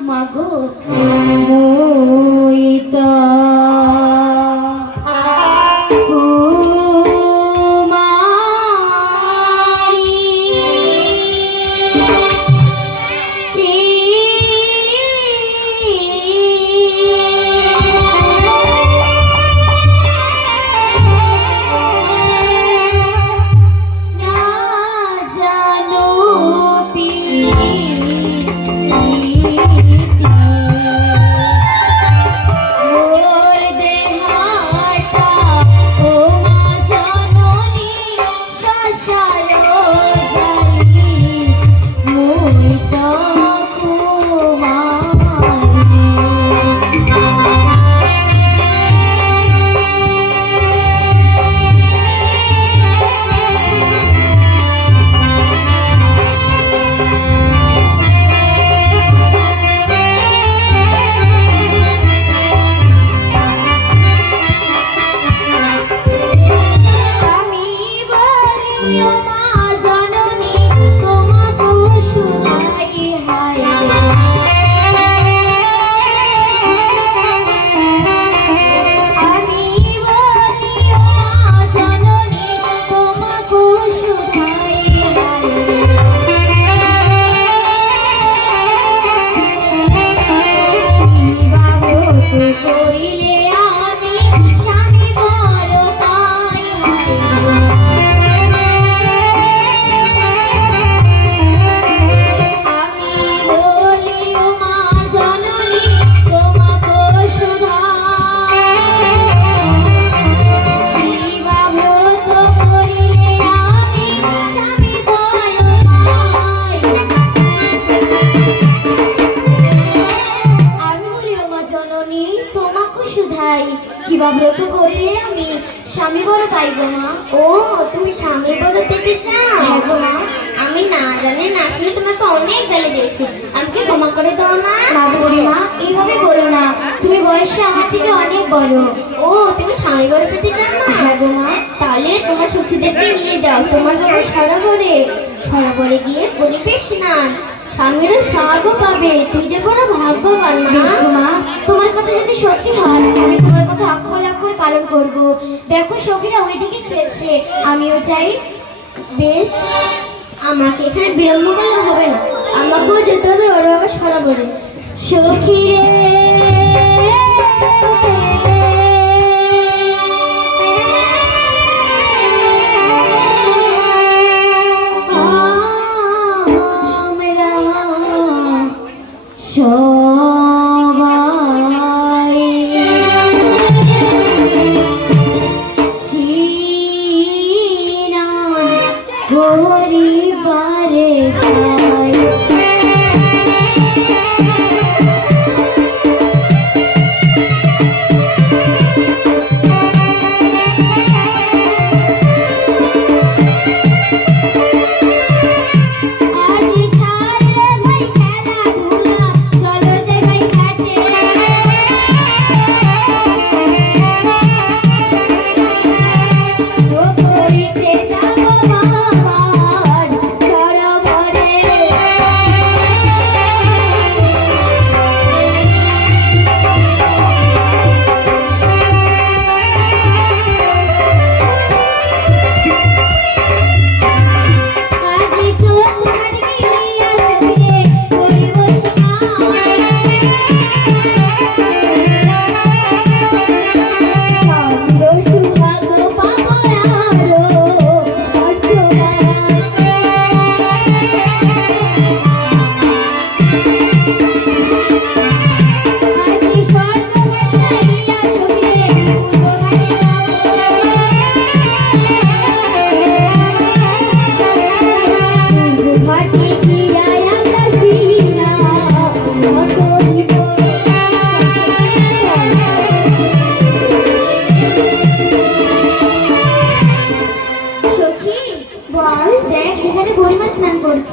মাগো মইতা না 加油。কিবা ব্রত করিলে আমি স্বামী বড় পাই গো মা। ও তুমি স্বামী বড় পেতে চাও? হ্যাঁ গো মা। আমি না জানি না আসলে তোমাকে অনেক গালি দিয়েছি। আমাকে ক্ষমা করে দাও না মা গো বুড়িমা এইভাবে বলো না। তুমি বয়সে আমার থেকে অনেক বড়। ও তুমি স্বামী বড় পেতে চাও না হ্যাঁ গো মা। তাহলে তোমার সখীদেরকে নিয়ে যাও। তোমার যখন সরোবরে সরোবরে গিয়ে করিবে স্নান স্বামীরও স্বর্গ পাবে। তুই যে বড় ভাগ্যবান মা। তোমার কথা যদি সত্যি হয় আমি তোমার কথা অক্ষর অক্ষর পালন করব। দেখো সখীরা ওইদিকে খেলছে। আমিও চাই বেশ আমাকে এখানে বিলম্ব করলে হবে না। আমাকেও যেতে হবে ওর বাবা সরোবরে সখী আমরা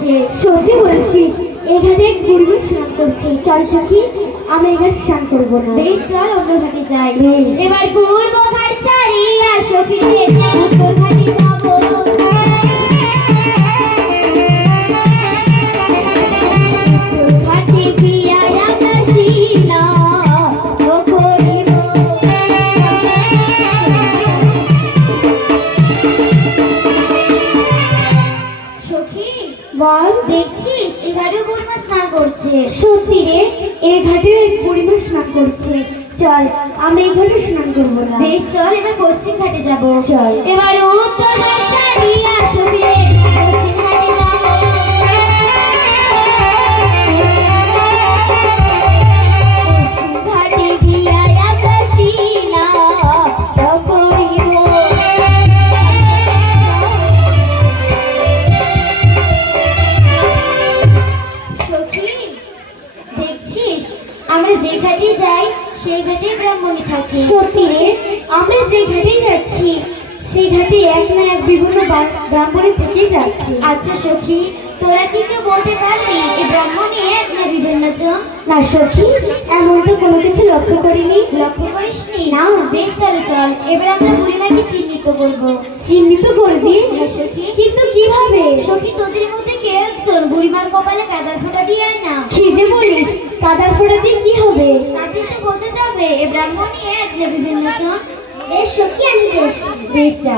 করছে সত্যি বলছিস এখানে গরিমা স্নান করছে। চল সখি আমি এখানে স্নান করব না। বেশ চল অন্য ঘাটে যাই। এবার পূর্ব ঘাট ছাড়িয়া সখী উত্তর ঘাটে যাব। সত্যি রে এই ঘাটে এক পরিমাণ স্নান করছে। চল আমরা এই ঘাটে স্নান করব না। বেশ চল এবার পশ্চিম ঘাটে যাব। চল। এবার উত্তর যে ঘাটে যাই সেই ঘাটে ব্রাহ্মণী থাকে। সত্যি রে? আমরা যে ঘাটে যাচ্ছি সেই ঘাটে এক না এক বিভিন্ন ব্রাহ্মণে থেকেই যাচ্ছি। আচ্ছা সখী তোরা কি কেউ বলতে পারবি এই ব্রাহ্মণী এক না বিভিন্ন জন না সখী এমন তো কোনো কিছু লক্ষ্য করিনি। লক্ষ্য করিসনি? না। বেশ তাহলে চল। এবার আমরা বুড়িমাকে চিহ্নিত করব। চিহ্নিত করবি? হ্যাঁ সখী। কিন্তু কীভাবে? সখী তোদের মধ্যে কেউ একজন? বুড়িমার কপালে কাদার ফোঁটা দিয়ে আয় না। কি যে বলিস? কাদার ফোড়া দিয়ে কি হবে? তাতে তো বোঝা যাবে এ ব্রাহ্মণী এক না বিভিন্ন জন বেশ সখী আমি দেখছি। বেশ যা।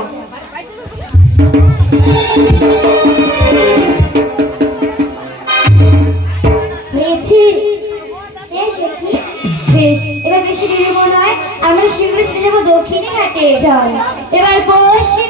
নয় আমরা শীঘ্রই চলে যাব দক্ষিণে ঘাটে চল। এবার পশ্চিম